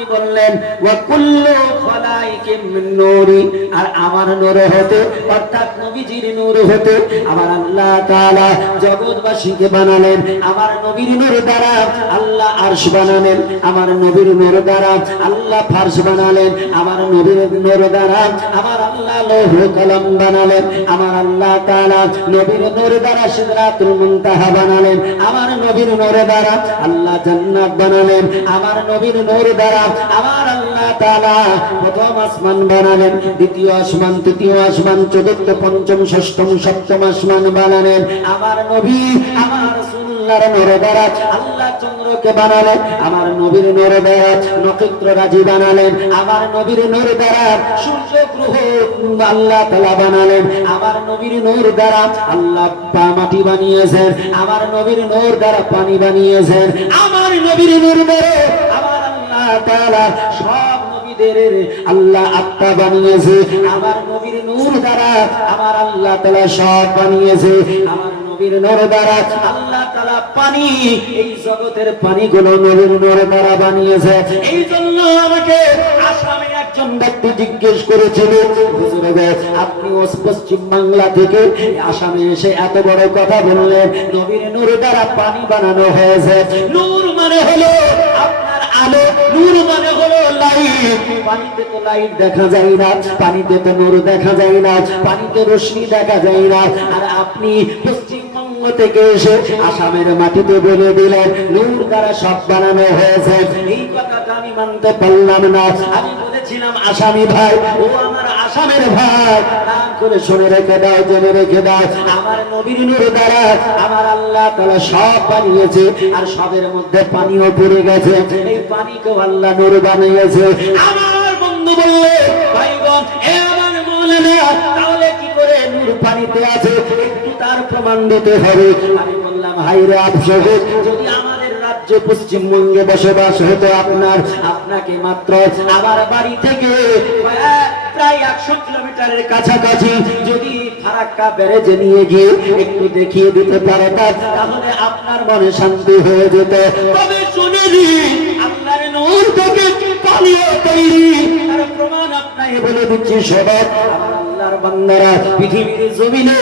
নবী বললেন ওয়া কুল্লু খালাইকিম মিন নূরি, আর আমার নূর হতে অর্থাৎ নবীজির নূর হতে আমার আল্লাহ তাআলা জগৎবাসীকে বানালেন। আমার নবীর নূর দ্বারা আল্লাহ আরশ বানালেন, আমার নবীর নূর দ্বারা আল্লাহ ফারশ বানালেন, আমার নবীর নূর দ্বারা আমার আল্লাহ লৌহ কলম বানালেন, আমার আল্লাহ তাআলা নবীর নূর দ্বারা সিদরাতুল মুনতাহা বানালেন, আমার নবীর নূর দ্বারা আল্লাহ জান্নাত বানালেন, আমার নবীর নূর দ্বারা আমার আল্লাহ তাআলা প্রথম আসমান বানালেন, দ্বিতীয় আসমান, তৃতীয় আসমান, চতুর্থ, পঞ্চম, ষষ্ঠম, সপ্তম আসমান বানালেন। আমার নবী আমার রাসূলুল্লাহর নূর দ্বারা আল্লাহ চন্দ্রকে বানালেন, আমার নবীর নূর দ্বারা নক্ষত্র রাজি বানালেন, আমার নবীর নূর দ্বারা সূর্য গ্রহ আল্লাহ তাআলা বানালেন, আমার নবীর নূর দ্বারা আল্লাহ মাটি বানিয়েছেন, আমার নবীর নূর দ্বারা পানি বানিয়েছেন, আমার নবীর নূর দ্বারা আমার আল্লাহ তাআলা সব নবীদের আল্লাহ আত্মা বানিয়েছে, আমার নবীর নূর দ্বারা আমার আল্লাহ তাআলা সব বানিয়েছে, আমার নবীর নূর দ্বারা আল্লাহ তাআলা পানি, এই জগতের পানিগুলো নবীর নূর দ্বারা বানিয়েছে। এই জন্য আমাকে আসামে একজন ব্যক্তি জিজ্ঞেস করেছিল, হুজুর আপনি পশ্চিম বাংলা থেকে আসামে এসে এত বড় কথা বললেন, নবীর নূর দ্বারা পানি বানানো হয়েছে। নূর মানে হলো আপনার আলো, নূর মানে হলো লাইট। পানিতে তো লাইট দেখা যায় না, পানিতে তো নূর দেখা যায় না, পানিতে রশ্মি দেখা যায় না, আর আপনি পশ্চিমবঙ্গ থেকে এসে আসামের মাটিতে বলে দিলেন নূর দ্বারা সব বানানো হয়েছে। এই কথাটা আমি মানতে পারলাম না। আমি বলেছিলাম আসামি ভাই, ও আমার আসামের ভাই, নাম করে শুনে রেখে দাও, জেনে রেখে দাও, আমার নবীর নূর দ্বারা আমার আল্লাহ তাআলা সব বানিয়েছে, আর সবের মধ্যে পানিও পড়ে গেছে, এই পানিকেও আল্লাহ নূর বানিয়েছে। আমার বন্ধু বললে ভাইগণ, এ আমার মাওলানা, তাহলে কি করে নূর পানিতে আছে, একটু তার প্রমাণ দিতে হবে। আমি বললাম হায়রে আফসোস, যদি আমাদের রাজ্য পশ্চিমবঙ্গে বসবাস হতো আপনাকে মাত্র আমার বাড়ি থেকে প্রায় 100 কিলোমিটারের কাছাকাছি যদি ফারাক্কা ব্যারেজে নিয়ে গিয়ে একটু দেখিয়ে দিতে পারতাম, তাহলে আপনার মনে শান্তি হয়ে যেত। তবে শুনে নিন, আল্লাহর নূর থেকে পানিও তৈরি, তার প্রমাণ আপনাকে বলে দিচ্ছি। সবাই আমার আল্লাহর বান্দারা পৃথিবীর জমিনে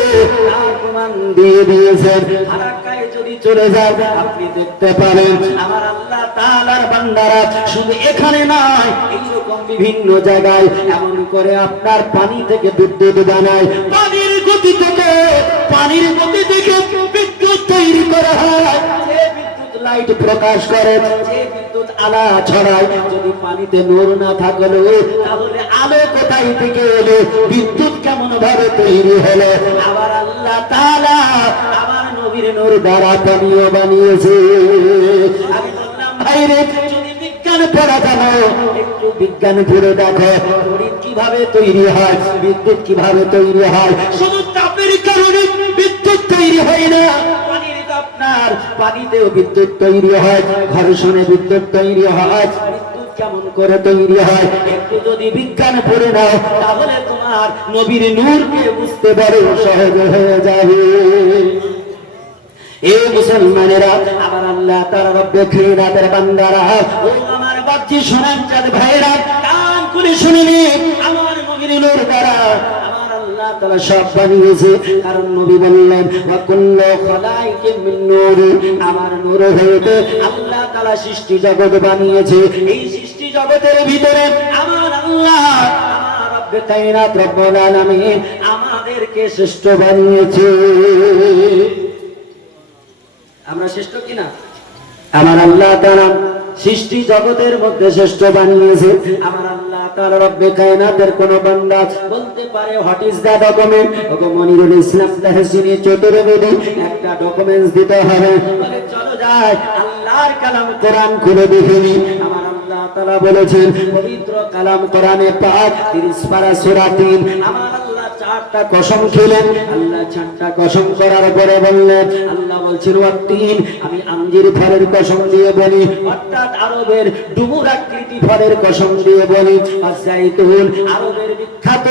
তার প্রমাণ দিয়ে দিয়েছেন। ফারাক্কায় যদি চলে যান আপনি দেখতে পারেন আমার আল্লাহ তাআলার বান্দারা শুধু এখানে নয়, এইরকম বিভিন্ন জায়গায় এমন করে আপনার পানি থেকে বিদ্যুৎ বানায়, পানির গতি থেকে বিদ্যুৎ তৈরি করা হয়। যে বিদ্যুৎ লাইট প্রকাশ করে, যে বিদ্যুৎ আলো ছড়ায়, যদি পানিতে নূর না থাকলে তাহলে আলো কোথায় থেকে এলো, বিদ্যুৎ কেমন ভাবে তৈরি হলো? আবার আল্লাহ তাআলা আমার নবীর নূর দ্বারা পানিও বানিয়েছে। আমি বললাম ভাইরে, যদি বিজ্ঞান পড়া জানো, একটু বিজ্ঞান পড়ে দেখো তড়িৎ কিভাবে তৈরি হয়, বিদ্যুৎ কিভাবে তৈরি হয়। শুধু তাপের কারণে বিদ্যুৎ তৈরি হয় না, আপনার পানিতেও বিদ্যুৎ তৈরি হয়, ঘর্ষণে বিদ্যুৎ তৈরি হয়। বিদ্যুৎ কেমন করে তৈরি হয় একটু যদি বিজ্ঞান পড়ে নাও, তাহলে তোমার নবীর নূরকে বুঝতে বড় সহজ হয়ে যাবে। এই মুসলমানেরা, আমার আল্লাহ তাআলা রব্বে খিরাতের বান্দারা, ও আমার বাচ্চি শোনান চাঁদ ভাইরা, কান খুলে শুনে নিন, আমার নবীর নূর দ্বারা আমার আল্লাহ তাআলা সব বানিয়েছে। কারণ নবী বললেন ওয়া কুল্লু খালাইকিম মিন নূর, আমার নূর হইতে আল্লাহ তাআলা সৃষ্টি জগৎ বানিয়েছে। এই সৃষ্টি জগতের ভিতরে আমার আল্লাহ, আমার রব্বে কায়নাত রব্বুল আলামিন আমাদেরকে শ্রেষ্ঠ বানিয়েছে। আমরা শ্রেষ্ঠ কিনা? আমার আল্লাহ তাআলা সৃষ্টি জগতের মধ্যে শ্রেষ্ঠ বানিয়েছে। আমার আল্লাহ তাআলা রব্বে কায়নাতের কোন বান্দা বলতে পারে হোয়াট ইজ দা ডকুমেন্ট? ওগো মনিরুল ইসলাম তাহসিনী চতুর্বেদী একটা ডকুমেন্টস দিতে হবে। বলে চলো যাই, আল্লাহর কালাম কোরআন খুলে দেখিনি। আমার আল্লাহ তাআলা বলেছেন পবিত্র কালাম কোরআনে পাক 30 পারা সূরা 3। আমার আল্লাহ 4টা কসম খেলেন। আল্লাহ 4টা কসম করার পরে বললেন, আল্লাহ বলছেন ওয়াতিন, আমি আঞ্জির ফলের কসম দিয়ে বলি, অর্থাৎ আরবের ডুমুর আকৃতি ফলের কসম দিয়ে বলি। আর জাইতুন, আরবের বিখ্যাত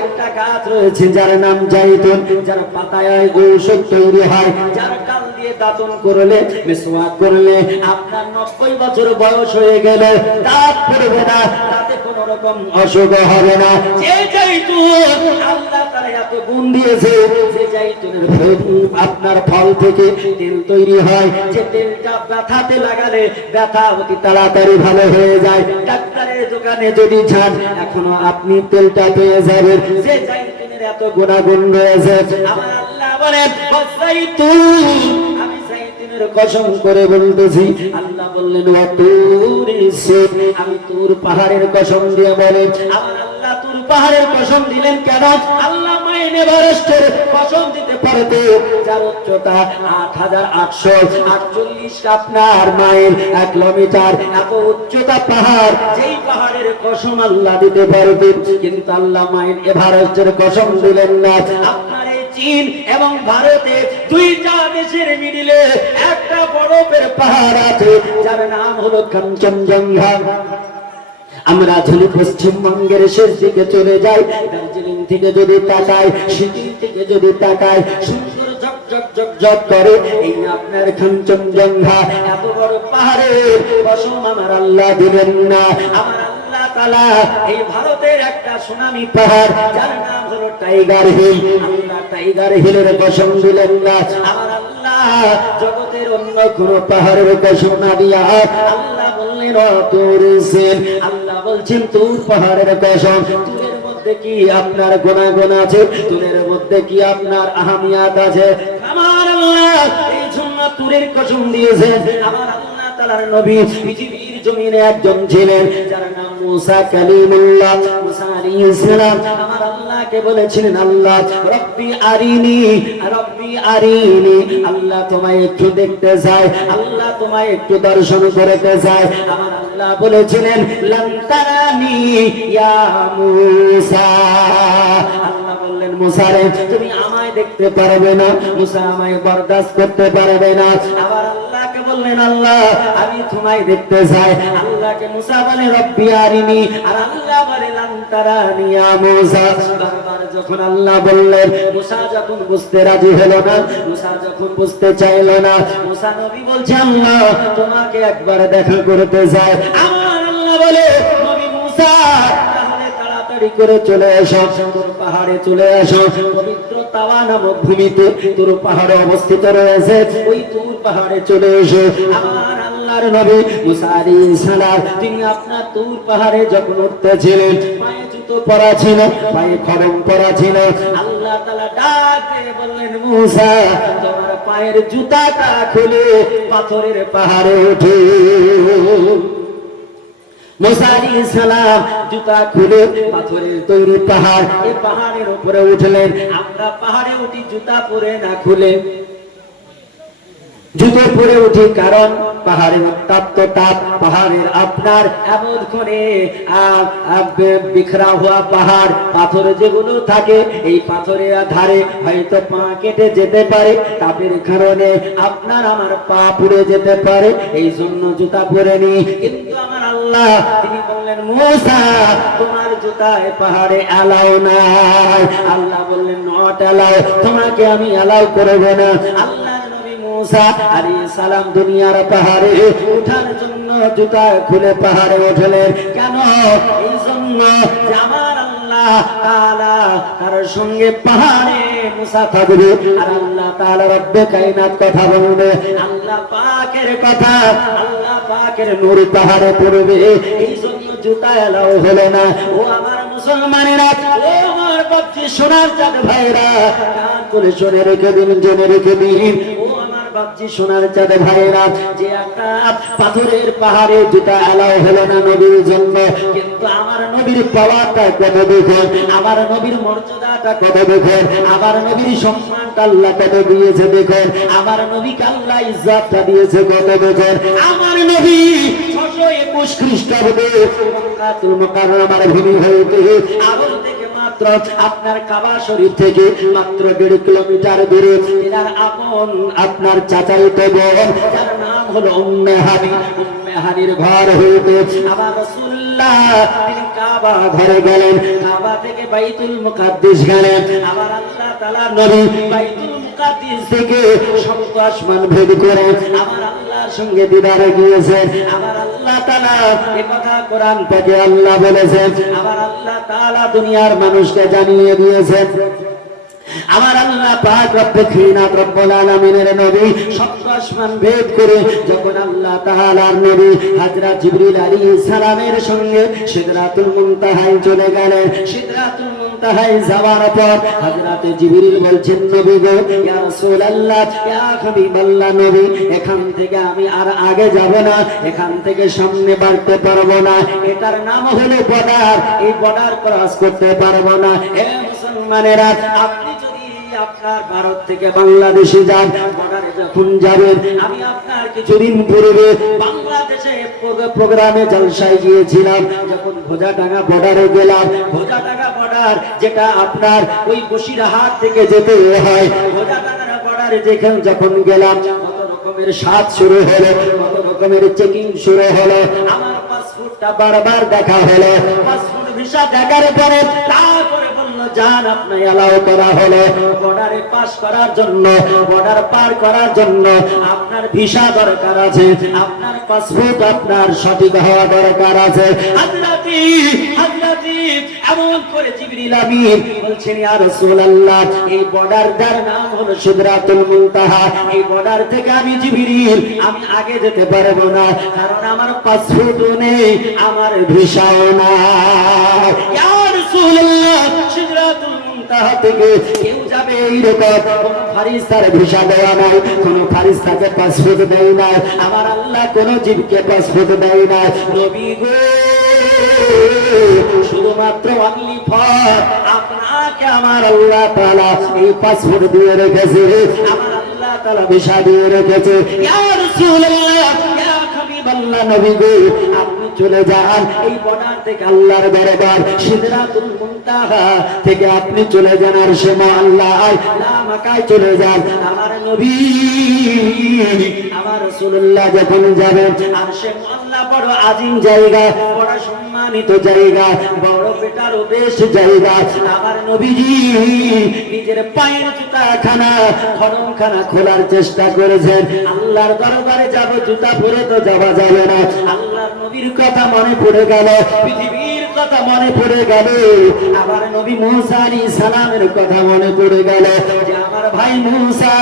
একটা গাছ রয়েছে যার নাম জাইতুন, যার পাতায় ঔষধ তৈরি হয়, যার ডাল দিয়ে দাঁতন করলে, মিসওয়াক করলে, আপনার 90 বছর বয়স হয়ে গেলে দাঁত পড়বে না, তাতে কোনো রকম অসুখ হবে না। যে জাইতুন আল্লাহ তাআলা এত গুণ দিয়েছে, যে জাইতুনের আপনার ফল থেকে তেল তৈরি হয়, যে তেলটা ব্যথাতে লাগালে ব্যথা অতি তাড়াতাড়ি ভালো হয়ে যায়। ডাক্তারের দোকানে যদি যান এখনো আপনি তেলটা পেয়ে যাবেন। যে জাইতুনের এত গুণাগুণ রয়েছে, আমার আল্লাহ বলেন জাইতুন, আমি জাইতুনের কসম করে বলতেছি। আল্লাহ বললেন আমি তুর পাহাড়ের কসম দিয়ে বলেন। আমার আল্লাহ তুর পাহাড়ের কসম দিলেন কেন? আল্লাহ মাইন এভারেস্টের কসম দিতে পারতে, যার উচ্চতা 8848 আপনার মাইল, 1 কিলোমিটার, এত উচ্চতা পাহাড়, যেই পাহাড়ের কসম আল্লাহ দিতে পারতেন, কিন্তু আল্লাহ মাইন এভারেস্টের কসম দিলেন না। আপনার এই চীন এবং ভারতে দুইটা দেশের মিডিলে একটা বরফের পাহাড় আছে, যার নাম হলো কাঞ্চনজঙ্ঘা। আমরা যদি পশ্চিমবঙ্গের শেষ দিকে চলে যাই, দার্জিলিং থেকে যদি তাকাই, সিকিম থেকে যদি তাকাই, সুন্দর ঝকঝক করে এই আপনার কাঞ্চনজঙ্ঘা, এত বড় পাহাড়ের কসম আমার আল্লাহ দিলেন না। আমার আল্লাহ তাআলা এই ভারতের একটা সুনামি পাহাড়, যার নাম হলো টাইগার হিল, আল্লাহ টাইগার হিলের কসম দিলেন না। আমার আল্লাহ জগতের অন্য কোন পাহাড়ের কসম না দিয়া আল্লাহ বললেন আল্লাহ বলছেন তুর পাহাড়ের কসম। তুরের মধ্যে কি আপনার গুনাহগান আছে? তুরের মধ্যে কি আপনার আহমিয়াত আছে? আমার আল্লাহ এই জন্য তুরের কসম দিয়েছেন। আমার আল্লাহ তাআলার নবী পৃথিবীর জমিনে একজন ছিলেন, যার নাম মুসা কালিমুল্লাহ। মুসা আলাইহিস সালাম আমার আল্লাহকে বলেছিলেন, আল্লাহ রব্বি আরিনি, রব্বি আরিনি, আল্লাহ তোমায় একটু দেখতে চাই, আল্লাহ তোমায় একটু দর্শন করতে চাই। আমার আল্লাহ বলেছিলেন লান তারানি ইয়া মুসা, আল্লাহ বললেন মুসা রে তুমি আমায় দেখতে পারবে না, মুসা আমায় বরদাস্ত করতে পারবে না। আবার আল্লাহকে বললেন আল্লাহ আমি তোমায় দেখতে চাই। আল্লাহকে মুসা বলে রব্বি আরিনি, আর আল্লাহ বলে লান তারানি ইয়া মুসা। বারবার যখন আল্লাহ বললেন, মুসা যখন বুঝতে রাজি হলো না, মুসা যখন বুঝতে চাইলো না, মুসা নবী বলছে আল্লাহ তোমাকে একবার দেখা করতে চাই। আমার আল্লাহ বলে নবী মুসা তাহলে তাড়াতাড়ি করে চলে এসো, তোর পাহাড়ে চলে এসো। পবিত্র তাওয়া নামক ভূমিতে তোর পাহাড়ে অবস্থিত রয়েছে, ওই তোর পাহাড়ে চলে এসো। আমার আল্লাহর নবী মুসা আলাইহিস সালাম তিনি আপনার তুর পাহাড়ে যখন উঠতেছিলেন, পায়ে জুতো পরা ছিল, পায়ে খড়ম পরা ছিল। আল্লাহ তাআলা ডাক দিয়ে বললেন মুসা তোমার পায়ের জুতাটা খুলে পাথরের পাহাড়ে ওঠো। মুসা আলাইহিস সালাম জুতা খুলে পাথরের তৈরি পাহাড়, এই পাহাড়ের উপরে উঠলেন। আমরা পাহাড়ে উঠি জুতা পরে না খুলে, জুতো পরে উঠি, কারণ পাহাড়ের উত্তপ্ত তাপ, পাহাড়ের আপনার এমন করে বিখরা হওয়া পাহাড়, পাথর যেগুলো থাকে এই পাথরের ধারে হয়তো পা কেটে যেতে পারে, তাপের কারণে আপনার আমার পা পুড়ে যেতে পারে, এই জন্য জুতা পরে নি। কিন্তু আমার আল্লাহ তিনি বললেন মুসা তোমার জুতায় পাহাড়ে অ্যালাউ নাই। আল্লাহ বললেন নট অ্যালাউ, তোমাকে আমি অ্যালাউ করব না। আল্লাহ মুসা আলাইহিস সালাম দুনিয়ার পাহাড়ে ওঠার জন্য জুতা খুলে পাহাড়ে উঠলেন। কেন? এই জন্য যে আমার আল্লাহ তাআলা তার সঙ্গে পাহাড়ে মুসা থাকবে, আর আল্লাহ তাআলা রব্বে কায়নাত কথা বলবে, আল্লাহ পাকের কথা, আল্লাহ পাকের নূর পাহাড়ে পড়বে। এই জন্য জুতা এলাও হলো না। ও আমার মুসলমানেরা, ও আমার বাপজি সোনার চাঁদ ভাইরা, কান খুলে শুনে রেখে দিন, জেনে রেখে দিন। ও বাপজি সোনার চাঁদ ভাইরা, যে একটা পাথরের পাহাড়ে জুতা এলাও হলো না নবীর জন্য, কিন্তু আমার নবীর পাওয়ারটা কত দেখুন, আমার নবীর মর্যাদাটা কত দেখুন, আমার নবীর সম্মানটা আল্লাহ কত দিয়েছে দেখুন, আমার নবীকে আল্লাহ ইজ্জতটা দিয়েছে কত দেখুন। আমার নবী 621 খ্রিস্টাব্দে মক্কাতুল মুকাররমার ভূমি হইতে আবুল থেকে মাত্র আপনার কাবা শরীফ থেকে মাত্র 1.5 কিলোমিটার দূরে এনার আপন আপনার চাচাইতো বোন, যার নাম হলো উম্মে হানি, উম্মে হানির ঘর হইতে আবার রাসূলুল্লাহ তিনি কাবা ঘরে গেলেন, কাবা থেকে বাইতুল মুকাদ্দিস গেলেন। আবার আল্লাহ তাআলা নবী বাইতুল মুকাদ্দিস থেকে সপ্ত আসমান ভেদ করে আমার আল্লাহর সঙ্গে দিদারে গিয়েছেন। আমার আল্লাহ তাআলা এই কথা কোরআন থেকে আল্লাহ বলেছেন। আমার আল্লাহ তাআলা দুনিয়ার মানুষকে জানিয়ে দিয়েছেন। আমার আল্লাহ পাক রব্বুল আলামিনের নবী সপ্ত আসমান ভেদ করে যখন আল্লাহ তাআলার নবী হযরত জিবরিল আলাইহিস সালামের সঙ্গে সিদরাতুল মুনতাহায় চলে গেলেন। সিদরাতুল মুনতাহায় যাওয়ার পর হযরত জিবরিল বলছেন, নবী গো, ইয়া রাসূলুল্লাহ, ইয়া হাবিবাল্লাহ নবী, এখান থেকে আমি আর আগে যাব না, এখান থেকে সামনে বাড়তে পারবো না। এটার নাম হলো বর্ডার, এই বর্ডার ক্রস করতে পারবো না। হে মুসলমানেরা, আপনি আপনার ভারত থেকে বাংলাদেশে যান, বর্ডারে যখন যাবেন, আমি আপনার কিছুদিন পূর্বে বাংলাদেশে প্রোগ্রামে জলসায় গিয়েছিলাম। যখন ভোজাডাঙ্গা বর্ডারে গেলাম, ভোজাডাঙ্গা বর্ডার যেটা আপনার ওই বসিরহাট থেকে যেতে হয়, ভোজাডাঙ্গা বর্ডারে যেখানে যখন গেলাম, কত রকমের সাত শুরু হলো, কত রকমের চেকিং শুরু হলো। আমার পাসপোর্টটা বারবার দেখা হলো। পাসপোর্ট ভিসা দেখার পরে তারপরে জান আপনি অ্যালাউ করা হলো বর্ডারে পাস করার জন্য, বর্ডার পার করার জন্য আপনার ভিসা দরকার আছে, আপনার পাসপোর্ট আপনার সঠিক হওয়া দরকার আছে। হযরতি এমন করে জিবরিল আমিন বলছেন, ইয়া রাসূলুল্লাহ, এই বর্ডারটার নাম হলো সিদরাতুল মুনতাহা। এই বর্ডার থেকে আমি জিবরিল আমি আগে যেতে পারবো না, কারণ আমার পাসপোর্টও নেই, আমার ভিসাও নাই। ইয়া রাসূলুল্লাহ, সিদরাতুল মুনতাহা থেকে কেউ যাবে এইরকম কোন ফারিস্তার ভিসা দেওয়া নাই, কোন ফারিস্তাকে পাসপোর্ট দেয় না, আমার আল্লাহ কোন জীবকে পাসপোর্ট দেয় না। নবী গো, শুধুমাত্র অনলি ফর আপনাকে আমার আল্লাহ তাআলা এই পাসপোর্ট দিয়ে রেখেছে, আমার আল্লাহ তাআলা ভিসা দিয়ে রেখেছে। ইয়া রাসূলুল্লাহ, ইয়া হাবিবাল্লাহ নবী গো, আপনি চলে যান এই বর্ডার থেকে আল্লাহর দরবার সিদরাতুল মুনতাহা থেকে আপনি চলে যান আরশে মুআল্লা লামাকায় চলে যান। আমার নবী আমার রাসূলুল্লাহ যখন যাবেন আরশে মুআল্লা বড় আজিম জায়গা, বড় সম্মানিত জায়গা, বড় বেটারও বেশ জায়গা। আমার নবীজি নিজের পায়ের জুতাখানা খড়মখানা খোলার চেষ্টা করেছেন। আল্লাহর দরবারে যাব, জুতা পরে তো যাওয়া যাবে না। আল্লাহর নবীর কথা মনে পড়ে গেল, পৃথিবীর কথা মনে পড়ে গেল, আমার নবী মুসা আলাইহিস সালামের কথা মনে পড়ে গেল যে আমার ভাই মুসা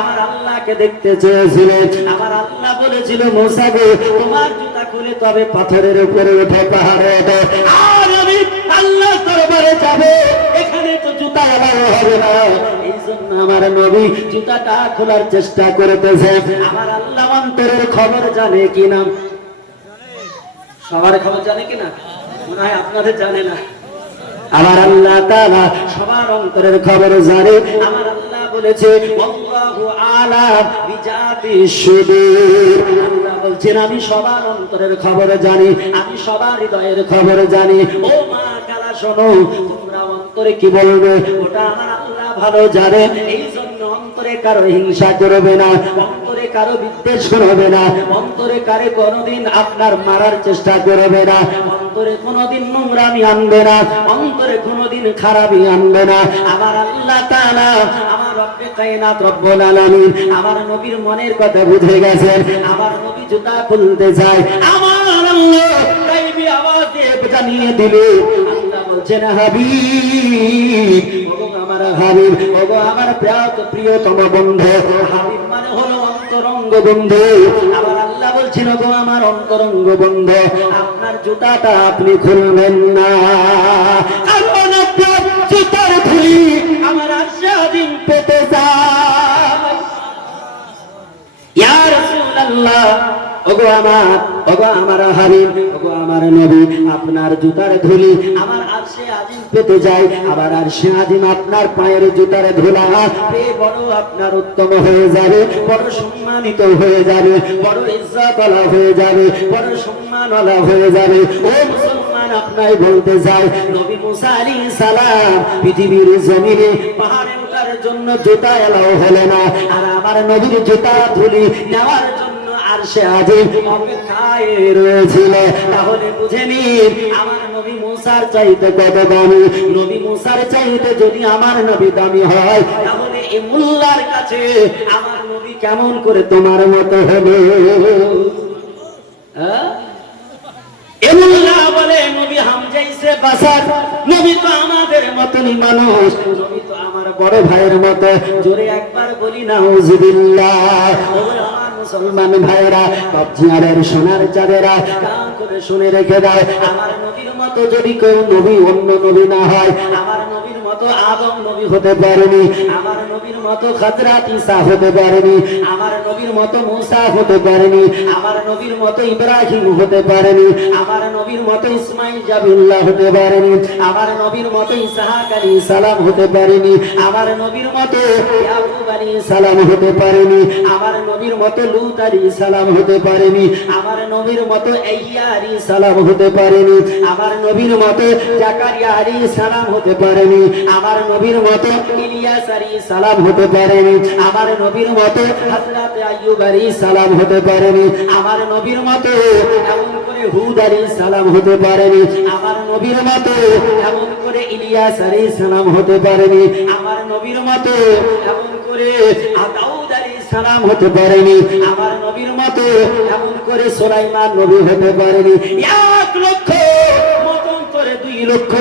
আমার আল্লাহকে দেখতে চেয়েছিল। আমার আল্লাহ বলেছিল, মুসা গো, তোমার জুতা খুলে তবে পাথরের উপরে ওঠে, পাহাড়ে ওঠে, আর আমি আল্লাহর দরবারে যাব, এখানে তো জুতা এলাও হবে না। এই জন্য আমার নবী জুতাটা খোলার চেষ্টা করতেছে। আমার আল্লাহ অন্তরের খবর জানে কিনা? সবার খবর জানে কিনা? মনে হয় আপনাদের জানে না। আমার আল্লাহ তাআলা সবার অন্তরের খবর জানে। আমার আল্লাহ বলেছে, আল্লাহু আ'লাম বিজাতিস সুদূর। আল্লাহ বলছেন, আমি সবার অন্তরের খবর জানি, আমি সবার হৃদয়ের খবর জানি। ও মা কালা, শোনো, তোমরা অন্তরে কি বলবে ওটা আমার আল্লাহ ভালো জানে। এই জন্য অন্তরে কারো হিংসা করবে না, অন্তরে কারো বিদ্বেষ করবে না, অন্তরে কারে কোনোদিন আপনার মারার চেষ্টা করবে না, অন্তরে কোনোদিন নোংরামি আনবে না, অন্তরে কোনোদিন খারাপই আনবে না। আমার আল্লাহ তাআলা আমার রব্বে কায়নাত রব্বুল আলামিন আমার নবীর মনের কথা বুঝে গেছেন। আমার নবী জুতা খুলতে যায়, আমার আল্লাহ গায়বী আওয়াজে জানিয়ে দিলে আল্লাহ বলছেন, হাবিব, ওগো আমার হাবিব, ওগো আমার প্রিয়তম বন্ধু। হাবিব মানে হলো অন্তরঙ্গ বন্ধু। আমার আল্লাহ বলছেন, ওগো আমার অন্তরঙ্গ বন্ধু, আপনার জুতাটা আপনি খুলবেন না, কারণ আপনার জুতার ধুলি আমার আরশে আজিম পেতে যায়। ইয়া রাসূলুল্লাহ, ওগো আমার হাবিব, ওগো আমার নবী, আপনার জুতার ধুলি আমার আরশে আজিম পেতে যায়। আবার আরশে আজিম আপনার পায়ের জুতার ধুলা পেয়ে বড় আপনার উত্তম হয়ে যাবে, বড় সম্মানিত হয়ে যাবে, বড় ইজ্জতওয়ালা হয়ে যাবে, বড় সম্মানওয়ালা হয়ে যাবে। ও মুসলমান, আপনাই বলতে চাই, নবী মুসা আলাইহিস সালাম পৃথিবীর জমিনে পাহাড়ে ওঠার জন্য জুতা এলাও হলো না, আর আমার নবীর জুতা ধুলি নেওয়ার জন্য আরশে আজিম অপেক্ষায় রয়েছিল। তাহলে বুঝে নিন আমার নবী মুসার চাইতে কত দামি। নবী মুসার চাইতে যদি আমার নবী দামি হয়, তাহলে এই মোল্লার কাছে আমার নবী কেমন করে তোমার মতো হলো? বলে নবী হামজাইছে বাসার, নবী তো আমাদের মতনই মানুষ, নবী তো আমার বড় ভাইয়ের মতো। জোরে একবার বলি নাউজুবিল্লাহ। আমার মুসলমান ভাইরা, কবজিয়ারের সোনার চাঁদেরা, কান করে শুনে রেখে দাও, আমার নবীর মতো যদি কেউ নবী অন্য নবী না হয়, আমার নবীর মতো আদম নবী হতে পারেনি, আমার নবীর মতো হযরত ঈসা হতে পারেনি, আমার নবীর মতো মুসা হতে পারেনি, আমার নবীর মতো ইব্রাহিম হতে পারেনি, আমার নবীর মতো ইসমাইল জাবিউল্লাহ হতে পারেনি, আমার নবীর মতো ইসহাক আলাইহিস সালাম হতে পারেনি, আমার নবীর মতো ইয়াকুব আলাইহিস সালাম হতে পারেনি, আমার নবীর মতো লূত আলাইহিস সালাম হতে পারেনি, আমার নবীর মতো ইহইয়া আলাইহিস সালাম হতে পারেনি, আমার নবীর মতো জাকারিয়া আলাইহিস সালাম হতে পারেনি, আমার নবীর মতো ইলিয়াস আলাইহিস সালাম হতে পারেনি, আমার নবীর মতো হযরত আইয়ুব আলাইহিস সালাম হতে পারেনি, আমার নবীর মতো এমন করে হুদ আলাইহিস সালাম হতে পারেনি, আমার নবীর মতো এমন করে ইলিয়াস আলাইহিস সালাম হতে পারেনি, আমার নবীর মতো এমন করে দাউদ আলাইহিস সালাম হতে পারেনি, আমার নবীর মতো এমন করে সুলাইমান নবী হতে পারেনি। 1 লক্ষ মতন করে 2 লক্ষ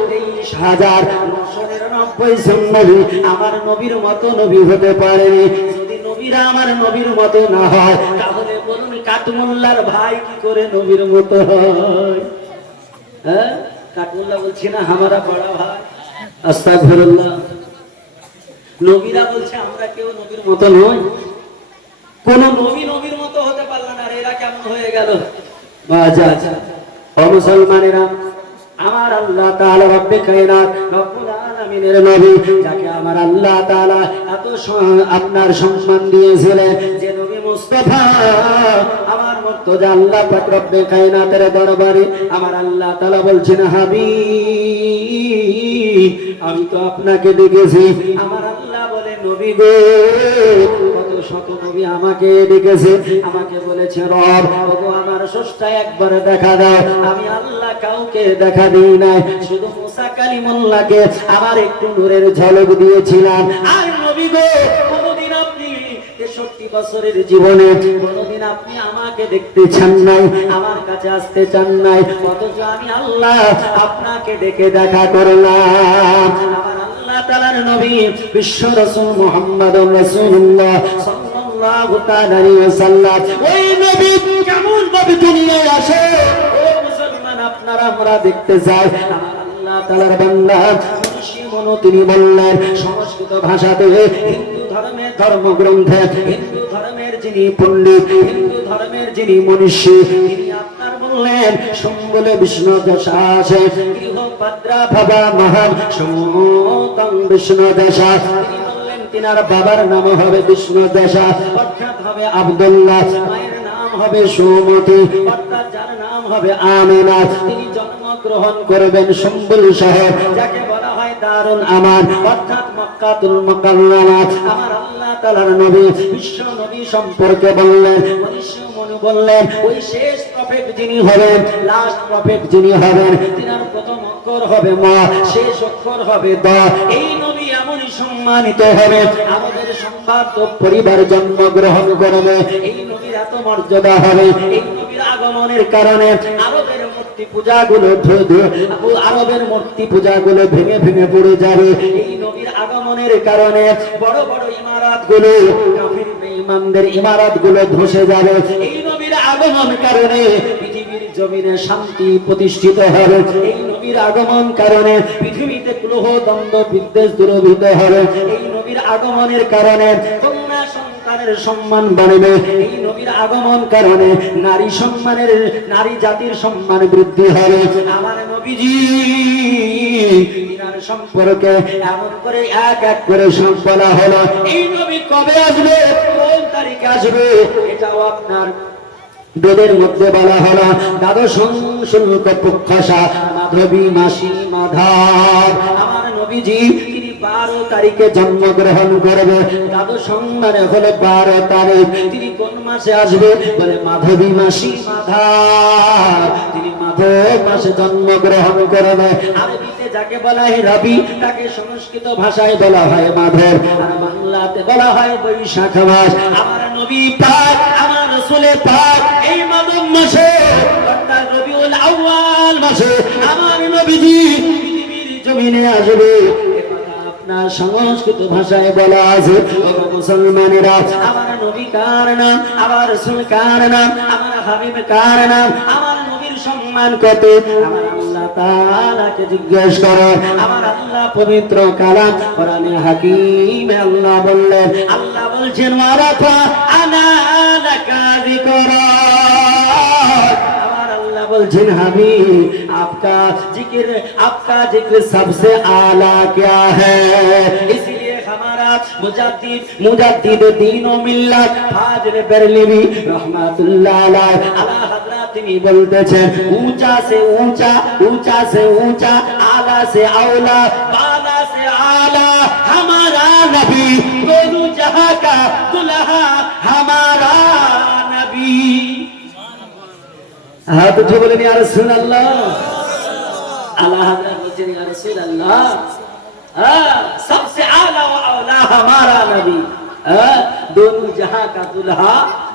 23,999 জন নবী আমার নবীর মতো নবী হতে পারেনি। যদি নবীরা আমার নবীর মতো না হয়, তাহলে বলুন কাটমুল্লার ভাই কি করে নবীর মতো হয়? হ্যাঁ, কাটমুল্লা বলছি না হামারা বড় ভাই, আস্তাগফিরুল্লাহ। নবীরা বলছে আমরা কেউ নবীর মতো নই, কোন নবী নবীর মতো হতে পারল না, এরা কেমন হয়ে গেল? বাজা ও মুসলমানেরা, আমার আল্লাহ তাআলা রব্বে কায়নাত রব্বুল আলামিনের নবী, যাকে আমার আল্লাহ তাআলা এত আপনার সম্মান দিয়েছিলেন, যে নবী মুস্তাফা আমার মুর্তজা আল্লাহ পাক রব্বে কায়নাতের দরবারে আমার আল্লাহ তাআলা বলছেন, হাবিব আমি তো আপনাকে দেখেছি। আমার আল্লাহ বলে, নবী গো, কত শত নবী আমাকে ডেকেছে, আমাকে বলেছে রব ওগো আমার স্রষ্টা একবার দেখা দাও। আমি আল্লাহ কাউকে দেখা দিই নাই, শুধু মুসা কালিমুল্লাহকে আমার একটু নূরের ঝলক দিয়েছিলাম। আর নবী গো, কোনদিন আপনি 63 বছরের জীবনে কোনদিন আপনি আমাকে দেখতে চান নাই, আমার কাছে আসতে চান নাই, অথচ আমি আল্লাহ আপনাকে ডেকে দেখা করলাম। আমার আল্লাহ তাআলার নবী বিশ্ব রাসূল মুহাম্মদুর রাসূলুল্লাহ সাল্লাল্লাহু তাআলা আলাইহি ওয়াসাল্লাম, ওই নবী কেমন ভাবে দুনিয়ায় আসে, ও মুসলমান আপনারা আমরা দেখতে চাই। আমার আল্লাহ তাআলার বান্দা মনুষ্যমন তিনি বললেন সংস্কৃত ভাষাতে, হিন্দু ধর্মের ধর্মগ্রন্থে, হিন্দু ধর্মের যিনি পণ্ডিত, হিন্দু ধর্মের যিনি মনীষী, তিনি আপনার বললেন সম্বলে বিষ্ণু দশা আছে, গৃহপাদ্রা ভাবা মহান সমতং বিষ্ণু দশা। তিনি বললেন তিনার বাবার নাম হবে বিষ্ণু দশা, অর্থাৎ হবে আব্দুল্লাহ, মায়ের নাম হবে সুমতি, অর্থাৎ যার নাম হবে আমিনা। তিনি জন্মগ্রহণ করবেন সম্বল শহর, যাকে বলা হয় দারুল আমান, অর্থাৎ মক্কাতুল মুকাররমা। আমার আল্লাহ তাআলার নবী বিশ্ব নবী সম্পর্কে বললেন, মনুষ্যমনু বললেন ওই শেষ প্রফেট যিনি হবেন, লাস্ট প্রফেট যিনি হবেন, তিনার প্রথম অক্ষর হবে মা, শেষ অক্ষর হবে দ। এই নবী এমনই সম্মানিত হবে, আমাদের সম্ভাব্য পরিবার জন্মগ্রহণ করবে, এই নবীর এত মর্যাদা হবে। এই নবীর আগমনের কারণে আরবের মূর্তি পূজাগুলো আরবের মূর্তি পূজাগুলো ভেঙে ভেঙে পড়ে যাবে। এই নবীর আগমনের কারণে বড় বড় ইমারতগুলো, কাফির বেঈমানদের ইমারতগুলো ধসে যাবে। এই নবীর আগমন কারণে পৃথিবীর জমিনে শান্তি প্রতিষ্ঠিত হবে। এই নবীর আগমন কারণে পৃথিবীতে কলহ দ্বন্দ্ব বিদ্বেষ দূরীভূত হবে। এই নবীর আগমনের কারণে কন্যা সন্তানের সম্মান বাড়বে। এই নবীর আগমন কারণে নারী সম্মানের, নারী জাতির সম্মান বৃদ্ধি হবে। আমার নবীজি তিনার সম্পর্কে এমন করে এক এক করে সব বলা হলো। এই নবী কবে আসবে, কোন তারিখে আসবে, এটাও আপনার বেদের মধ্যে বলা হলো। দ্বাদশ শুল্ক পক্ষসা মাধবী মাসি মাধার। আমার নবীজি তিনি 12 তারিখে জন্মগ্রহণ করবে। দ্বাদশ মানে হলো 12 তারিখ। তিনি কোন মাসে আসবে, বলে মাধবী মাসি মাধার। তিনি মাধব মাসে জন্মগ্রহণ করবে। আরবিতে যাকে বলা হয় রবি, তাকে সংস্কৃত ভাষায় বলা হয় মাধব, আর বাংলাতে বলা হয় বৈশাখ মাস। আমার নবী পাক, আমার রাসূল পাক এই মাধব মাসে অর্থাৎ রবিউল আউয়াল মাসে আমার নবীজি পৃথিবীর জমিনে আসবে। না সংস্কৃত ভাষায় বলা আছে, ও মুসলমানেরা, আমার নবী কার নাম, আমার রাসূল কার নাম, আমার হাবিব কার নাম, আমার নবীর সম্মান কত? আমার আল্লাহ তাআলাকে জিজ্ঞেস করো। আমার আল্লাহ পবিত্র কালাম কোরআনে হাকিমে আল্লাহ বললেন, আল্লাহ বলছেন ওয়ারাফা আনা লাকা যিকরা। बोलছেন হাবিব आपका जिक्र सबसे आला क्या है, इसलिए हमारा मुजद्दिद दीन व मिल्लत फाजिल बरेलवी रहमतुल्लाह अलैह हजरत তিনি বলতেছেন, ऊंचा से ऊंचा, ऊंचा से ऊंचा, आला से आला, बाला से आला हमारा नबी, दोनों जहां का दुल्हा हमारा नबी। हाथ उठे बोलें या रसूल अल्लाह। अल्लाह हज़रत बोलছেন या रसूल अल्लाह, सबसे आला व औला हमारा नबी, दोनों जहां का दुल्हा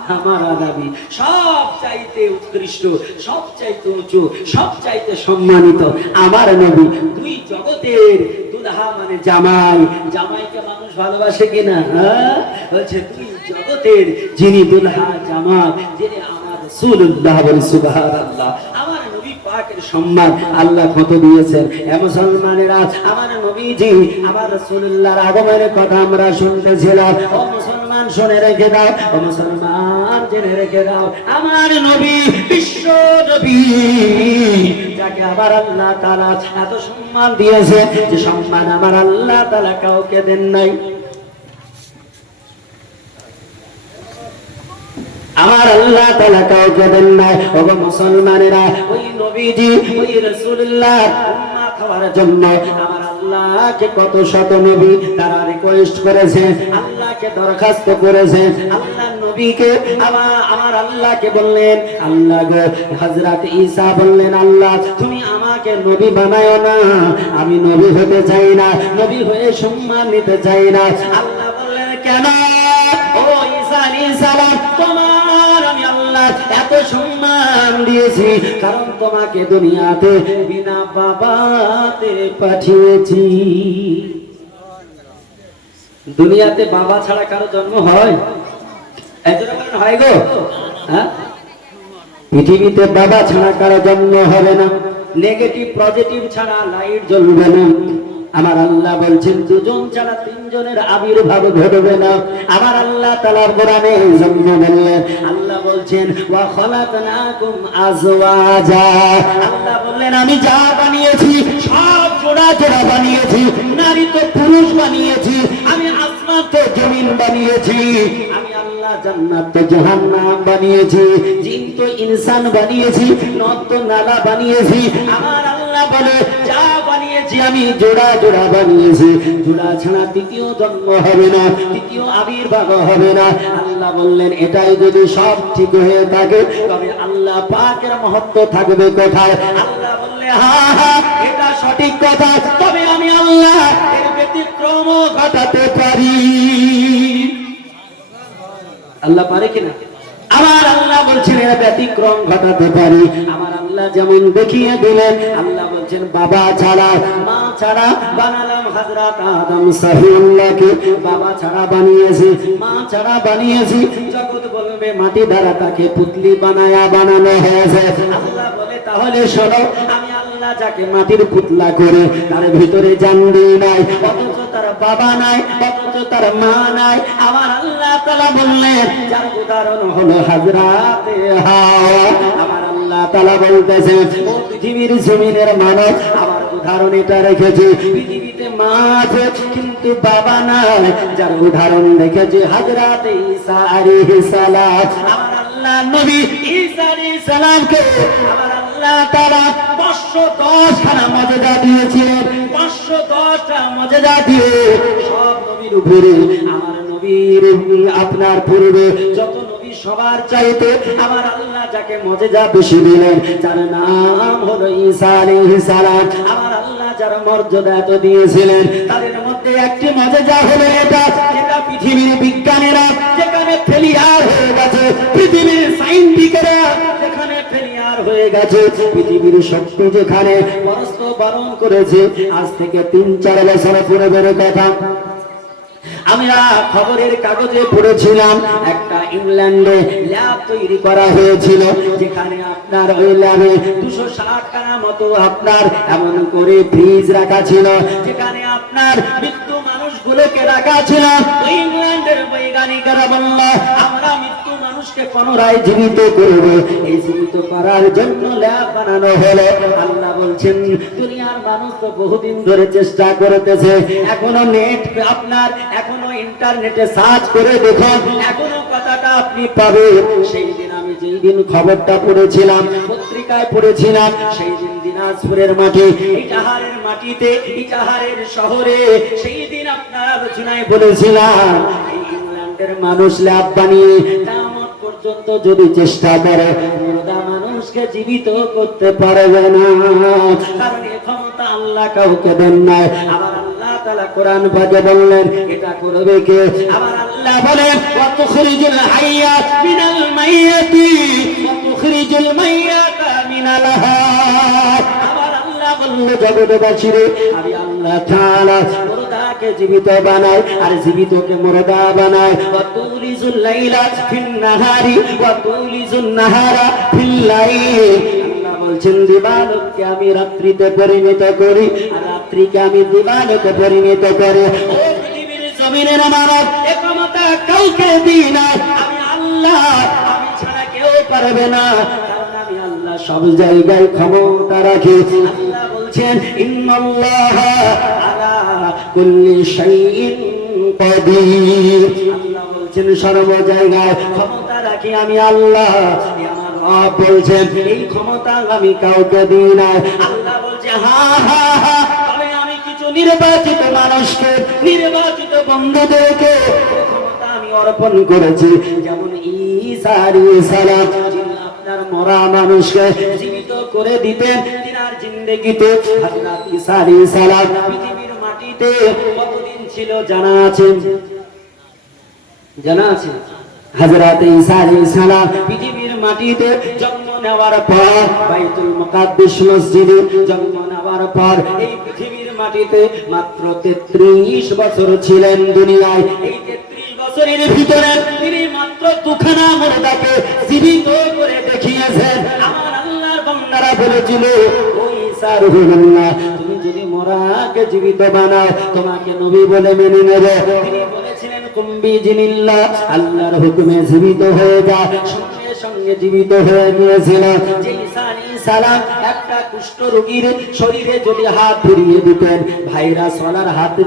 हमारा नबी। সব চাইতে উৎকৃষ্ট, সব চাইতে উঁচু, সব চাইতে সম্মানিত আমার নবী। দুই জগতের দুলহা মানে জামাই। জামাইকে মানুষ ভালোবাসে কিনা? বলছে দুই জগতের যিনি দুলহা জামাই, যিনি আমার রাসূলুল্লাহ, বলি সুবহানাল্লাহ। আমার নবী পাকের সম্মান আল্লাহ কত দিয়েছেন। এ মুসলমানেরা, আমার নবীজি আমার রাসূলুল্লাহর আগমনের কথা আমরা শুনতেছিলাম। ও মুসলমান শুনে রেখে দাও, ও মুসলমান জেনে রেখে দাও, আমার নবী বিশ্ব নবী, যাকে আবার আল্লাহ তাআলা এত সম্মান দিয়েছে, যে সম্মান আমার আল্লাহ তাআলা কাউকে দেন নাই। আমার আল্লাহ তাআলা কাউকে দেন নাই। ও মুসলমানেরা, ওই নবীজি, ওই রাসূলুল্লাহ উম্মাহ হওয়ার জন্য আমার আল্লাহকে কত শত নবী তারা রিকোয়েস্ট করেছে, আল্লাহকে দরখাস্ত করেছে। আল্লাহ নবীকে আমার আল্লাহকে বললেন, আল্লাহ গো, হযরত ঈসা বললেন, আল্লাহ তুমি আমাকে নবী বানায়ো না, আমি নবী হতে চাই না, নবী হয়ে সম্মান নিতে চাই না। আল্লাহ বললেন, কেন? ও ঈসা আলাইহিস সালাম, তোমার আমি আল্লাহ এত সম্মান দিয়েছি কারণ তোমাকে দুনিয়াতে বিনা বাবাতে পাঠিয়েছি। দুনিয়াতে বাবা ছাড়া কারো জন্ম হয়? হয় গো? হ্যাঁ, পৃথিবীতে বাবা ছাড়া কারো জন্ম হবে না। নেগেটিভ পজিটিভ ছাড়া লাইট জ্বলবে না। আমার আল্লাহ বলছেন, দুজন ছাড়া তিনজনের আবির্ভাব ঘটবে না। আমার আল্লাহ তাআলার কোরআনে জন্য বললেন, আল্লাহ বলছেন ওয়া খালাকনাকুম আজওয়াজা। আল্লাহ বললেন, আমি যা বানিয়েছি সব জোড়া জোড়া বানিয়েছি। নারী তো পুরুষ বানিয়েছি, আমি আসমান তো জমিন বানিয়েছি, আমি আল্লাহ জান্নাত তো জাহান্নাম বানিয়েছি, জিন তো ইনসান বানিয়েছি, নদ তো নালা বানিয়েছি। আমার আল্লাহ বলে, যা বানিয়েছি আমি জোড়া জোড়া বানিয়েছি, জোড়া ছাড়া তৃতীয় জন্ম হবে না, তৃতীয় আবির্ভাব হবে না। আল্লাহ বললেন, এটাই যদি সব ঠিক হয়ে থাকে তবে আল্লাহ পাকের মহত্ব থাকবে কোথায়? আল্লাহ বললে, হ্যাঁ হ্যাঁ, এটা সঠিক কথা, তবে আমি আল্লাহ এর ব্যতিক্রম ঘটাতে পারি। আল্লাহ পারে কিনা? আমার আল্লাহ বলছেন এর ব্যতিক্রম ঘটাতে পারি। আমার আল্লাহ যেমন দেখিয়ে দিলেন, আল্লাহ বলছেন বাবা ছাড়া মা ছাড়া বানালাম হযরত আদম সহিউল্লাহকে। বাবা ছাড়া বানিয়েছি, মা ছাড়া বানিয়েছি। জগৎ বলবে মাটি দ্বারা তাকে পুতলি বানানো হয়েছে। আল্লাহ বলে, তাহলে শোনো, আমি আল্লাহ যাকে মাটির পুতলা করে তার ভিতরে জান দিই নাই, অথচ তার বাবা নাই, অথচ তার মা নাই। আমার আল্লাহ তাআলা বললেন, যার উদাহরণ হলো হযরতে হাওয়া। আমার আল্লাহ তাআলা বলতেছে, ও পৃথিবীর জমিনের মানব, আমার উদাহরণ এটা রেখেছি, পৃথিবীতে মা আছে কিন্তু বাবা নাই, যার উদাহরণ রেখেছি হযরতে ঈসা আলাইহিস সালাম। আমার আল্লাহ নবী ঈসা আলাইহিস সালামকে আমার আল্লাহ তাআলা 510 খানা মর্যাদা দিয়েছিলেন। 510টা মর্যাদা দিয়ে সব নবীর উপরে আমার নবীর আপনার পূর্বে যত নবী সবার চাইতে আমার আল্লাহ যাকে মর্যাদা বেশি দিলেন, যার নাম হলো ঈসা আলাইহিস সালাম। আমার আল্লাহ যারা মর্যাদা এত দিয়েছিলেন, তাদের মধ্যে একটি মজা হলো এটা, যেটা পৃথিবীর বিজ্ঞানীরা যেখানে ফেলিয়ার হয়ে গেছে, পৃথিবীর সায়েন্টিস্টরা যেখানে ফেলিয়ার হয়ে গেছে, পৃথিবীর শক্তি যেখানে পরস্পর বারণ করেছে, আজ থেকে 3-4 বছর পূর্বের কথা আমরা খবরের কাগজে পড়েছিলাম, একটা ইংল্যান্ডে ল্যাব তৈরি করা হয়েছিল, যেখানে আপনার ওই ল্যাবে 260 টাকা মতো আপনার এমন করে ফ্রিজ রাখা ছিল, যেখানে আপনার মৃত্যু মানুষগুলোকে রাখা ছিল। ওই ইংল্যান্ডের বৈজ্ঞানিকরা বলল, আমরা মৃত্যু মানুষকে পুনরায় জীবিত করব, এই জীবিত করার জন্য ল্যাব বানানো হলো। আল্লাহ বলছেন, দুনিয়ার মানুষ তো বহুদিন ধরে চেষ্টা করতেছে, এখনো নেট আপনার এখনো ইন্টারনেটে সার্চ করে দেখুন, এখনো কথাটা আপনি পাবেন। সেই দিন আমি যেই দিন খবরটা পড়েছিলাম, পত্রিকায় পড়েছিলাম, সেই দিন দিনাজপুরের মাটি, ইটাহারের মাটিতে, ইটাহারের শহরে সেই দিন আপনার আলোচনায় বলেছিলাম, এই ইংল্যান্ডের মানুষ ল্যাব বানিয়ে কিয়ামত পর্যন্ত যদি চেষ্টা করে, মুর্দা মানুষকে জীবিত করতে পারবে না, কারণ এই ক্ষমতা আল্লাহ কাউকে দেন নাই। আবার আল্লাহ তাআলা কোরআন পাকে বললেন, এটা করবে কে? আবার আল্লাহ বলেন, ওয়া তুখরিজুল হাইয়া মিনাল মাইয়াতি ওয়া তুখরিজুল মাইয়াতা মিনাল হায়। আবার আল্লাহ বললেন, জগৎবাসীরে, আমি আল্লাহ তাআলা মুর্দাকে জীবিত বানাই আর জীবিতকে মুর্দা বানাই। ওয়া তুলিজুল লাইলা ফিন নাহারি ওয়া তুলিজুন নাহারা ফিল লাইল। বলছেন, দিবালোককে আমি রাত্রিতে পরিণত করি আর রাত্রিকে আমি দিবালোকে পরিণত করি। ও পৃথিবীর জমিনের মানব, এ ক্ষমতা কাউকে দিই না, আমি আল্লাহ, আমি ছাড়া কেউ পারবে না, কারণ আমি আল্লাহ সব জায়গায় ক্ষমতা রাখি। আল্লাহ বলছেন, ইন্নাল্লাহা আলা কুল্লি শাইইন কাদির। আল্লাহ বলছেন, সর্ব জায়গায় ক্ষমতা রাখি আমি আল্লাহ। বলছেন, এই ক্ষমতা আমি কাউকে দিই না। আল্লাহ বলছে, তবে আমি কিছু নির্বাচিত মানুষকে, নির্বাচিত বন্ধুদেরকে ক্ষমতা আমি অর্পণ করেছি। যেমন ঈসা আলাইহিস সালাম, যিনি আপনার মরা মানুষকে জীবিত করে দিতেন, তিনার জিন্দেগিতে হযরত ঈসা আলাইহিস সালাম পৃথিবীর মাটিতে কতদিন ছিল জানা আছে? জানা আছে? হযরত ঈসা আলাইহিস সালাম পৃথিবীর মাটিতে জন্ম নেওয়ার পর, বাইতুল মুকাদ্দাস মসজিদে জন্ম নেওয়ার পর, এই পৃথিবীর মাটিতে মাত্র 33 বছর ছিলেন দুনিয়ায়। এই 33 বছরের ভিতরে তিনি মাত্র 2খানা মুর্দাকে জীবিত করে দেখিয়েছেন। আমার আল্লাহর বান্দারা বলেছিল, ও ঈসা রুহুল্লাহ, তুমি যদি মরাকে জীবিত বানাও, তোমাকে নবী বলে মেনে নেব। তিনি বলেছিলেন, কুম্বি জিনিল্লাহ, আল্লাহর হুকুমে জীবিত হয়ে যা। সঙ্গে সঙ্গে জীবিত হয়ে গিয়েছিল। যে ঈসা আলাইহিস সালাম একটা কুষ্ঠ রোগীর শরীরে যদি হাত ফিরিয়ে দিতেন, ভাইরাস ওয়ালার হাত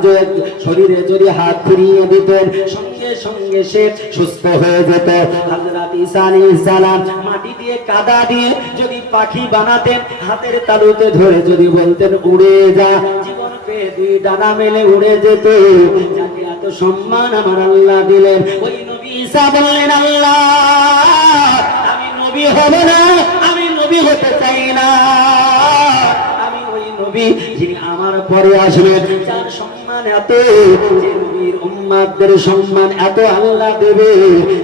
শরীরে যদি হাত ফিরিয়ে দিতেন, সঙ্গে সঙ্গে সে সুস্থ হয়ে যেত। হযরত ঈসা আলাইহিস সালাম মাটি দিয়ে, কাদা দিয়ে যদি পাখি বানাতেন, হাতের তালুতে ধরে যদি বলতেন উড়ে যা, জীবন পেয়ে 2 ডানা মেলে উড়ে যেত। যাকে এত সম্মান আমার আল্লাহ দিলেন, ওই নবী ঈসা বললেন, আল্লাহ, আমি নবী হব না, আমি নবী হতে চাই না, আমি ওই নবী যিনি আমার পরে আসবেন, যার সম্মান এত, যে নবীর উম্মতদের সম্মান এত আল্লাহ দেবে,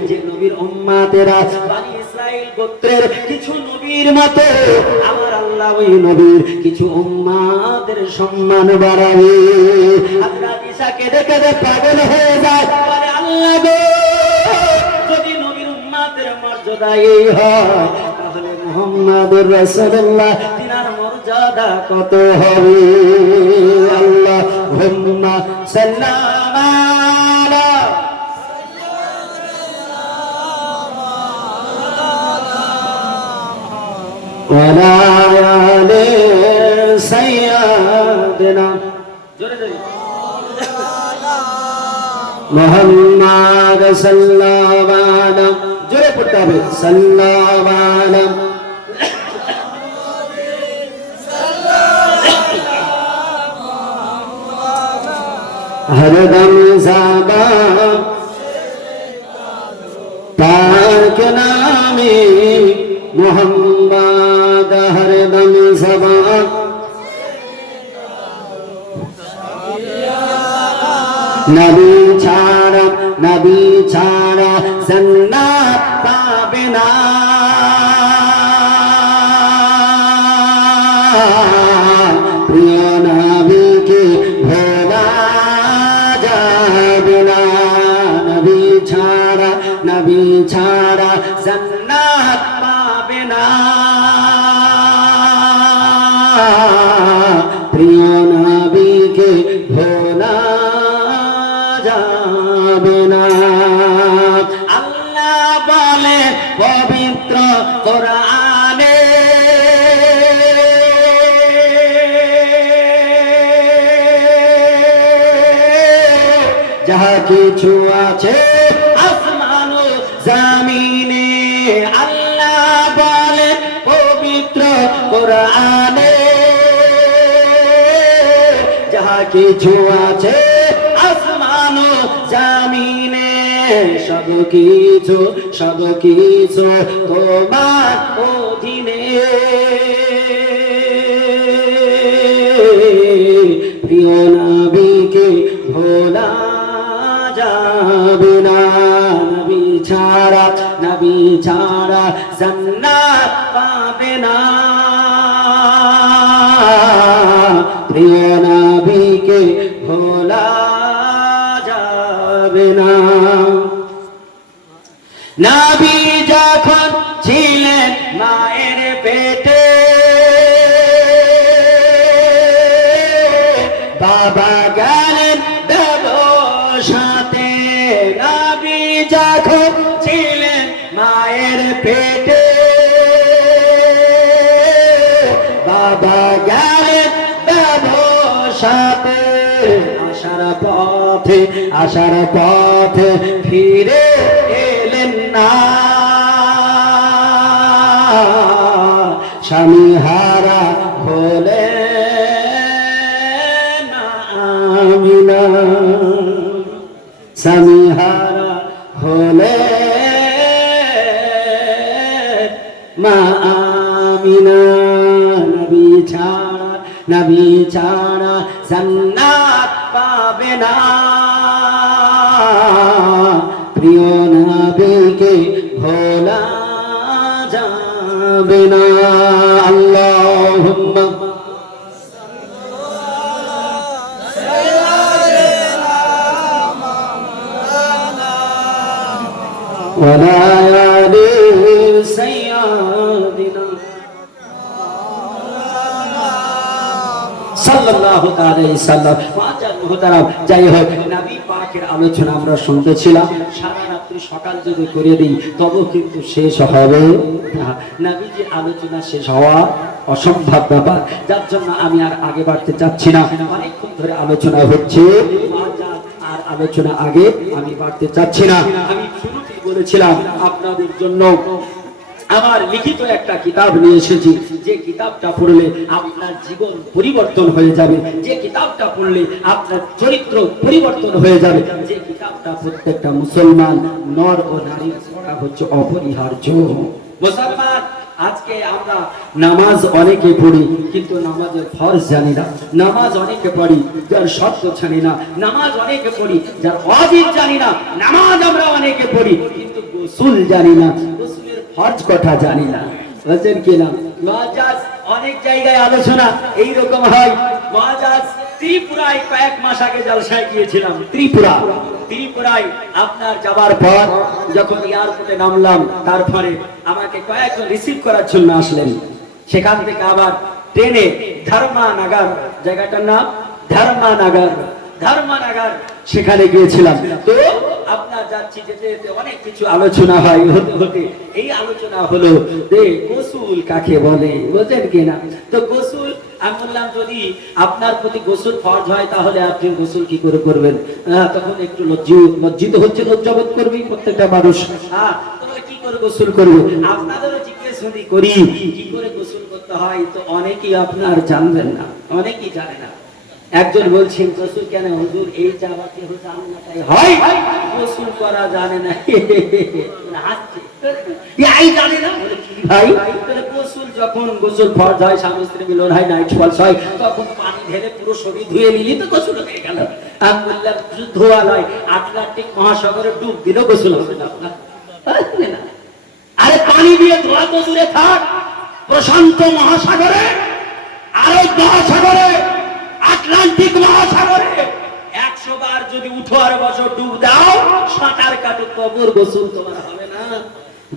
যে নবীর উম্মতেরা বনি ইসরাইল গোত্রের কিছু নবীর মতো আমার আল্লাহ ওই নবীর কিছু উম্মতের সম্মান বাড়াবে। হযরত ঈসা কেঁদে কেঁদে পাগল হয়ে যায়, বলে, আল্লাহ গো, যদি নবীর উম্মতের মর্যাদা এই হয়, তাহলে মুহাম্মদুর রাসূলুল্লাহ তিনার মর্যাদা কত হবে? আল্লাহুম্মা সাল্লাল্লাহু আলা ওয়ালা আলি সাইয়্যিদিনা, জোরে জোরে, মুহাম্মদ সাল্লাল্লাহু আলাইহি, জোরে পড়তে হবে, সাল্লাল্লাহু আলাইহি हरदम ज़ाबा पाक नामे मोहम्मद, हरदम ज़ाबा নবী ছাড়া নবী ছাড়া জান্নাত পাবে না প্রিয় নবীকে ভোলা যাবে না নবী ছাড়া জান্নাত পাবে না প্রিয় নবীকে ভোলা যাবে না আল্লাহ বলে পবিত্র কোরআনে যাহা কিছু আছে আসমান ও জমিনে আল্লাহ বলে পবিত্র কোরআনে যাহা কিছু আছে আসমান ও জমিনে সব কিছু তোমার অধীনে প্রিয় নবীকে ভোলা যাবে না নবী ছাড়া জান্নাত পাবে না প্রিয় নবীকে ভোলা যাবে না নবী যখন ছিলেন মায়ের পেটে বাবা গেলেন ব্যবসাতে নবী যখন ছিলেন মায়ের পেটে বাবা গেলেন ব্যবসাতে আসার পথে ফিরে এলেন না স্বামী হারা হলেন আমিনা স্বামী হারা হলেন মা আমিনা নবী ছাড়া জান্নাত পাবে না প্রিয় নবীকে ভোলা যাবে না আল্লাহুম্মা ওয়ালা আলি সাইয়্যিদিনা সাল্লাল্লাহু আলাইহি সাল্লাম মাজার মুহতারাম যাই হোক নবী পাকের আলোচনা আমরা শুনতেছিলাম সারা রাত্রি সকাল যদি করে দিই তবে কিন্তু শেষ হবে না নবীজির আলোচনা শেষ হওয়া অসম্ভব ব্যাপার যার জন্য আমি আর আগে বাড়তে চাচ্ছি না অনেকক্ষণ ধরে আলোচনা হচ্ছে আর আলোচনা আগে আমি বাড়তে চাচ্ছি না আমি শুরুতেই বলেছিলাম আপনাদের জন্য আমার লিখিত একটা কিতাব নিয়ে এসেছি যে কিতাবটা পড়লে আপনার জীবন পরিবর্তন হয়ে যাবে যে কিতাবটা পড়লে আপনার চরিত্র পরিবর্তন হয়ে যাবে যে কিতাবটা প্রত্যেকটা মুসলমান নর ও নারীর পড়া হচ্ছে অপরিহার্য মুসলমান আজকে আমরা নামাজ অনেকে পড়ি কিন্তু নামাজের ফরজ জানি না নামাজ অনেকে পড়ি যার শর্ত জানি না নামাজ অনেকে পড়ি যার ওয়াজিব জানি না নামাজ আমরা অনেকে পড়ি কিন্তু গোসল জানি না ফরজ কথা জানি না বুঝছেন কি না মুআজ্জাজ অনেক জায়গায় আলোচনা এই রকম হয় মুআজ্জাজ ত্রিপুরায় কয়েক মাস আগে জলসায় গিয়েছিলাম ত্রিপুরায় আপনার যাবার পর যখন এয়ারপোর্টে নামলাম তারপরে আমাকে কয়েকজন রিসিভ করার জন্য আসলেন সেখান থেকে আবার ট্রেনে ধর্মানগর জায়গাটার নাম ধর্মানগর সেখানে গিয়েছিলাম তো আপনার যাচ্ছি যেতে যেতে অনেক কিছু আলোচনা হয় হতে এই আলোচনা হলো যে গোসল কাকে বলে বুঝেন কিনা তো গোসল আমি বললাম যদি আপনার প্রতি গোসল ফরজ হয় তাহলে আপনি গোসল কি করে করবেন তখন একটু লজ্জিত হচ্ছে লজ্জাবোধ করবে প্রত্যেকটা মানুষ তাহলে কি করে গোসল করবো আপনাদেরও জিজ্ঞেস করি কি করে গোসল করতে হয় তো অনেকেই আপনার জানবেন না অনেকেই জানে না একজন বলছেন গোসল কেন হুজুর এই চাওয়াতে জানে না তাই হয় গোসল করা জানে না হাসছে এই জানে না বলে কি ভাই তাহলে গোসল যখন গোসল ফরজ হয়, স্বামী স্ত্রী মিলন হয়, নাইট ফলস হয়, তখন পানি ঢেলে পুরো শরীর ধুয়ে নিলি তো গোসল হয়ে গেল। আমি বললাম ধোয়া নয়, আটলান্টিক মহাসাগরে ডুব দিল গোসল হবে না আপনার। আরে পানি দিয়ে ধোয়া তো দূরে থাক, প্রশান্ত মহাসাগরে, আরব মহাসাগরে, আটলান্টিক মহাসাগরে 100 বার যদি উঠো আর বছর ডুব দাও, সাঁতার কাটো, কবর গোসল তোমার হবে না।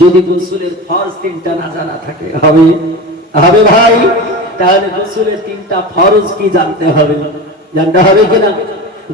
যদি গোসলের ফরজ 3টা না জানা থাকে, হবে হবে ভাই? তাহলে গোসলের 3টা ফরজ কি জানতে হবে, জানতে হবে কিনা?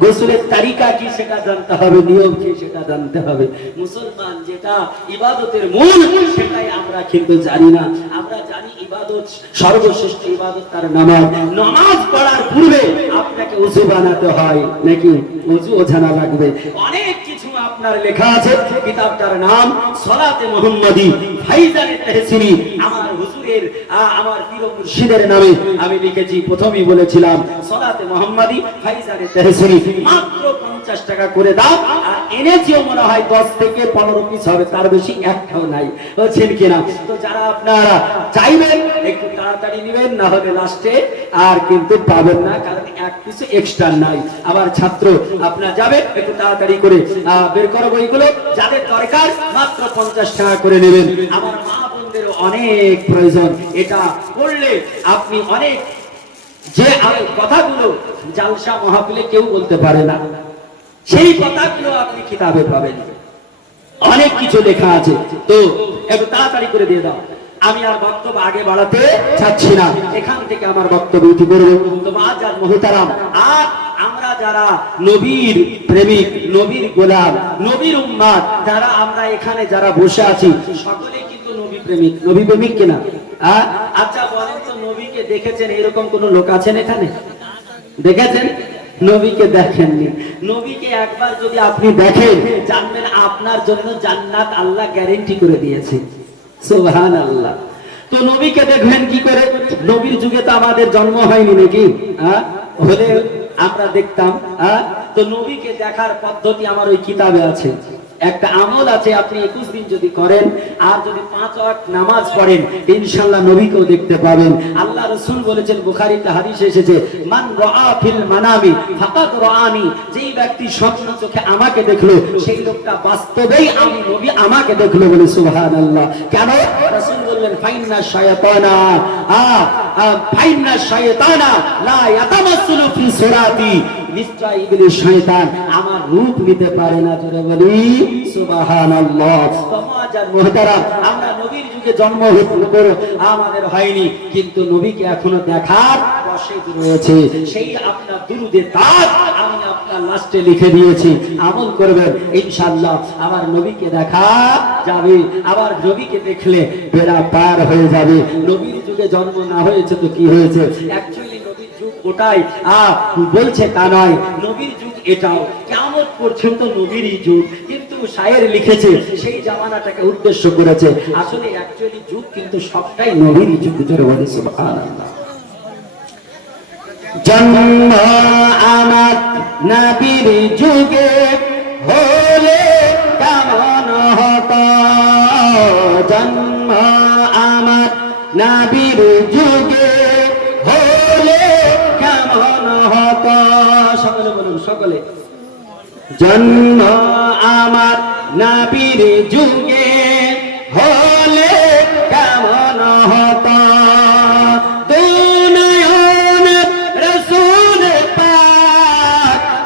গোসলের তারিকা কি সেটা জানতে হবে, নিয়ম কি সেটা জানতে হবে। মুসলমান যেটা ইবাদতের মূল সেটাই আমরা কিন্তু জানি না। আমরা জানি ইবাদত সর্বশ্রেষ্ঠ ইবাদত তার নামাজ। নামাজ পড়ার পূর্বে আপনাকে ওযু বানাতে হয় নাকি? ওযুও জানা লাগবে। অনেক কিছু আপনার লেখা আছে, কিতাবটার নাম সলাতে মুহাম্মাদি ফাইজানে তাহসিনি। আমার হুজুরের আমার পীর মুর্শিদের নামে আমি লিখেছি। প্রথমেই বলেছিলাম সলাতে মুহাম্মাদি ফাইজানে তাহসিনি, মাত্র 50 টাকা করে দাও। আর এনেছিও মনে হয় 10 থেকে 15 পিস হবে, তার বেশি একটাও নাই, বুঝছেন কিনা? তো যারা আপনারা চাইবেন একটু তাড়াতাড়ি নেবেন, না হলে লাস্টে আর কিন্তু পাবেন না, কারণ এক পিস এক্সট্রা নাই। আবার ছাত্র আপনারা যাবেন, একটু তাড়াতাড়ি করে বের করো বইগুলো, যাদের দরকার মাত্র 50 টাকা করে নেবেন। আমার মা বোনদের অনেক প্রয়োজন, এটা পড়লে আপনি অনেক যে কথাগুলো জালসা মাহফিলে কেউ বলতে পারে না, সেই কথাগুলো আপনি কিতাবে পাবেন। অনেক কিছু লেখা আছে, তো একটু তাড়াতাড়ি করে দিয়ে দাও। আমি আর বক্তব্য আগে বাড়াতে চাচ্ছি না, এখান থেকে আমার বক্তব্য উঠে পড়বো। তো আজাদ মুহতারাম, আর আমরা যারা নবীর প্রেমিক, নবীর গোলাম, নবীর উম্মাত, যারা আমরা এখানে যারা বসে আছি, সকলেই কিন্তু নবী প্রেমিক। নবী প্রেমিক কিনা? আচ্ছা বলেন তো, নবীকে দেখেছেন এরকম কোন লোক আছেন এখানে? দেখেছেন? নবীকে দেখেননি। নবীকে একবার যদি আপনি দেখেন, জানবেন আপনার জন্য জান্নাত আল্লাহ গ্যারান্টি করে দিয়েছে। সুবহানাল্লাহ। তো নবীকে দেখবেন কি করে? নবীর যুগে তো আমাদের জন্ম হয়নি নাকি? হলে আমরা দেখতাম। তো নবীকে দেখার পদ্ধতি আমার ওই কিতাবে আছে। একটা আমল আছে, আপনি 21 দিন যদি করেন আর যদি 5 ওয়াক্ত নামাজ পড়েন, ইনশাআল্লাহ নবীকেও দেখতে পাবেন। আল্লাহ রাসূল বলেছেন, বুখারীতে হাদিস এসেছে, মান রাআ ফিল মানামি ফাকাদ রাআনি, যেই ব্যক্তি স্বপ্ন চোখে আমাকে দেখলো, সেই লোকটা বাস্তবেই আমি নবী, আমাকে দেখলো। বলে সুবহানাল্লাহ। কেন? রাসূল বললেন, ফাইন্না শায়াতানা ফাইন্না শায়াতানা লা ইয়াতামাসসালু ফি সুরাতি, নিশ্চয় ইবলিস শয়তান আমার রূপ নিতে পারে না। জোরে বলি সুবহানাল্লাহ। সমাজের মুহতারাম, আমরা নবীর যুগে জন্ম আমাদের হয়নি, কিন্তু নবীকে এখনো দেখার রশিদ রয়েছে। সেই আপনার দুরুদে তাজ আমি আপনার লাস্টে লিখে দিয়েছি, আমল করবেন ইনশাআল্লাহ, আমার নবীকে দেখা যাবে। আবার নবীকে দেখলে বেড়া পার হয়ে যাবে। নবীর যুগে জন্ম না হয়েছে তো কি হয়েছে? অ্যাকচুয়ালি নবীর যুগ ওটাই বলছে তা নয়, নবীর যুগ এটাও, কিয়ামত পর্যন্ত নবীরই যুগ। কিন্তু শায়ের লিখেছে সেই জামানাটাকে উদ্দেশ্য করেছে, আসলে অ্যাকচুয়ালি যুগ কিন্তু সবটাই নবীরই যুগ। জোরে বলি সুবহানাল্লাহ। জন্ম আমার নবীর যুগে হলে কেমন হতো, জন্ম আমার নবীর যুগে হলে কেমন হতো। সকলে বলুন, সকলে। জন্ম আমার নবীর যুগে হলে কেমন হতো,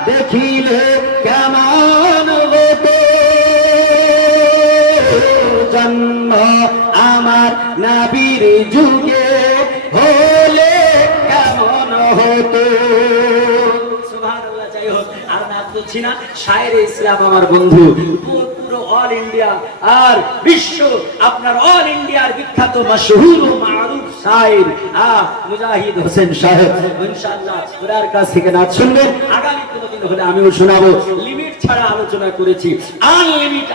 দেখিলে কেমন হতো। জন্ম আমার নবীর যুগে হলে কেমন হতো। সুবহানাল্লাহ। যাই হোক, আর না বলছি না, শায়েরে ইসলাম আমার বন্ধু, পুরো অল ইন্ডিয়া আর বিশ্ব আপনার অল ইন্ডিয়ার বিখ্যাত মাশহুর ও মারুফ শায়ের মুজাহিদ হোসেন সাহেব, ইনশাআল্লাহ ওনার কাছ থেকে নাচ শুনবেন। আগামী কোনদিন হলে আমিও শোনাবো। লিমিট ছাড়া আলোচনা করেছি, আনলিমিট